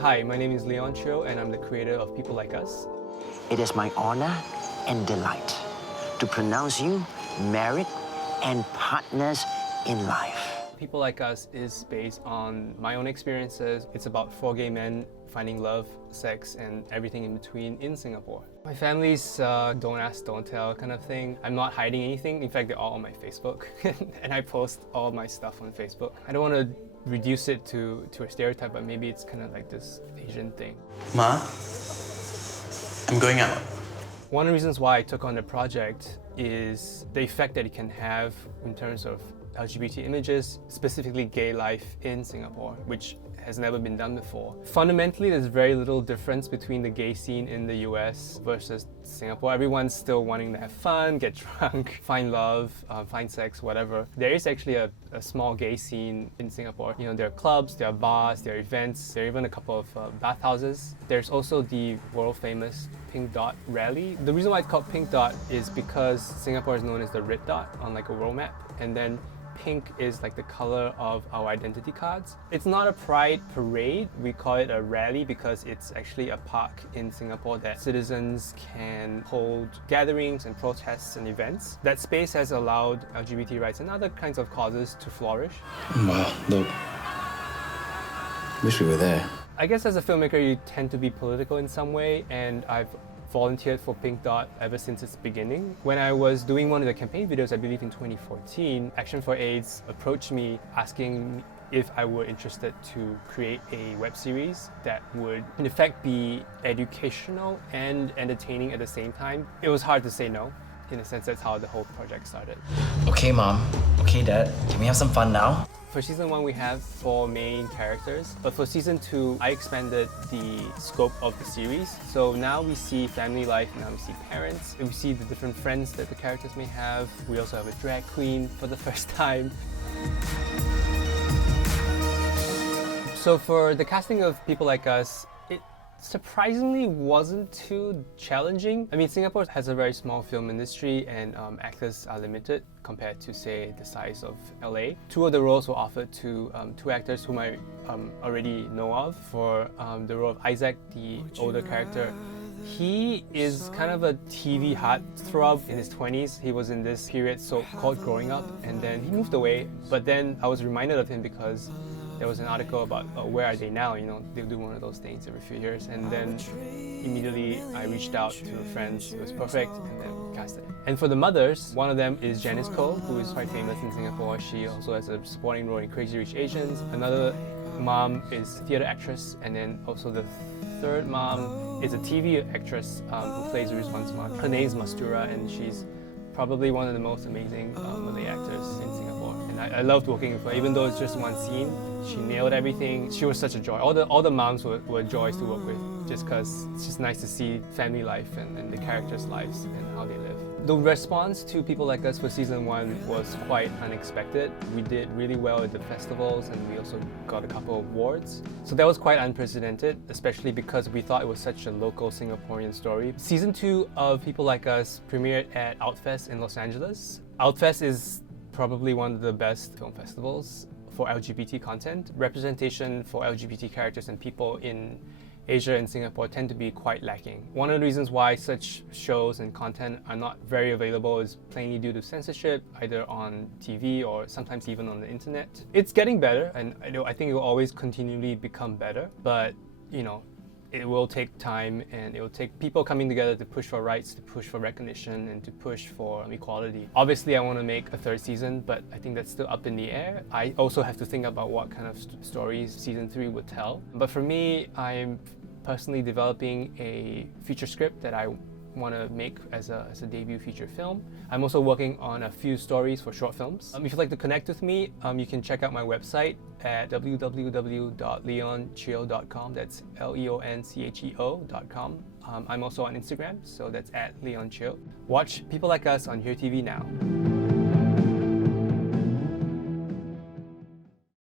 Hi, my name is Cheo, and I'm the creator of People Like Us. It is my honor and delight to pronounce you married and partners in life. People Like Us is based on my own experiences. It's about four gay men finding love, sex, and everything in between in Singapore. My family's don't ask, don't tell kind of thing. I'm not hiding anything. In fact, they're all on my Facebook, and I post all my stuff on Facebook. I don't want to reduce it to a stereotype, but maybe it's kind of like this Asian thing. Ma, I'm going out. One of the reasons why I took on the project is the effect that it can have in terms of LGBT images, specifically gay life in Singapore, which has never been done before. Fundamentally, there's very little difference between the gay scene in the US versus Singapore. Everyone's still wanting to have fun, get drunk, find love, find sex, whatever. There is actually a small gay scene in Singapore. You know, there are clubs, there are bars, there are events, there are even a couple of bathhouses. There's also the world famous Pink Dot rally. The reason why it's called Pink Dot is because Singapore is known as the red dot on like a world map, and then pink is like the color of our identity cards. It's not a pride parade, we call it a rally because it's actually a park in Singapore that citizens can hold gatherings and protests and events. That space has allowed LGBT rights and other kinds of causes to flourish. Wow, look. Wish we were there. I guess as a filmmaker you tend to be political in some way, and I've volunteered for Pink Dot ever since its beginning. When I was doing one of the campaign videos, I believe in 2014, Action for AIDS approached me asking if I were interested to create a web series that would in effect be educational and entertaining at the same time. It was hard to say no. In a sense, that's how the whole project started. Okay, Mom. Okay, Dad. Can we have some fun now? For season 1, we have 4 main characters, but for season 2, I expanded the scope of the series. So now we see family life, now we see parents, and we see the different friends that the characters may have. We also have a drag queen for the first time. So for the casting of People Like Us, it surprisingly wasn't too challenging. I mean, Singapore has a very small film industry and actors are limited compared to, say, the size of LA. 2 of the roles were offered to 2 actors whom I already know of. For the role of Isaac, the older character, he is kind of a TV heartthrob in his 20s. He was in this period so-called growing up, and then he moved away. But then I was reminded of him because there was an article about where are they now, you know, they'll do one of those things every few years, and then immediately I reached out to friends, it was perfect, and then cast it. And for the mothers, one of them is Janice Koh, who is quite famous in Singapore. She also has a supporting role in Crazy Rich Asians. Another mom is theatre actress, and then also the third mom is a TV actress who plays Ruth Once Mom. Her name is Mastura, and she's probably one of the most amazing Malay actors in Singapore. And I loved working with her, even though it's just one scene. She nailed everything. She was such a joy. All the moms were joys to work with, just because it's just nice to see family life and the characters' lives and how they live. The response to People Like Us for season 1 was quite unexpected. We did really well at the festivals and we also got a couple of awards. So that was quite unprecedented, especially because we thought it was such a local Singaporean story. Season 2 of People Like Us premiered at Outfest in Los Angeles. Outfest is probably one of the best film festivals for LGBT content. Representation for LGBT characters and people in Asia and Singapore tend to be quite lacking. One of the reasons why such shows and content are not very available is plainly due to censorship, either on TV or sometimes even on the internet. It's getting better, and I think it will always continually become better, but you know, it will take time and it will take people coming together to push for rights, to push for recognition, and to push for equality. Obviously, I want to make a 3rd season, but I think that's still up in the air. I also have to think about what kind of stories season 3 would tell. But for me, I'm personally developing a feature script that I want to make as a debut feature film. I'm also working on a few stories for short films. If you'd like to connect with me, you can check out my website at www.leoncheo.com. That's LEONCHEO.com. I'm also on Instagram, so that's at Leon Cheo. Watch People Like Us on Here TV now.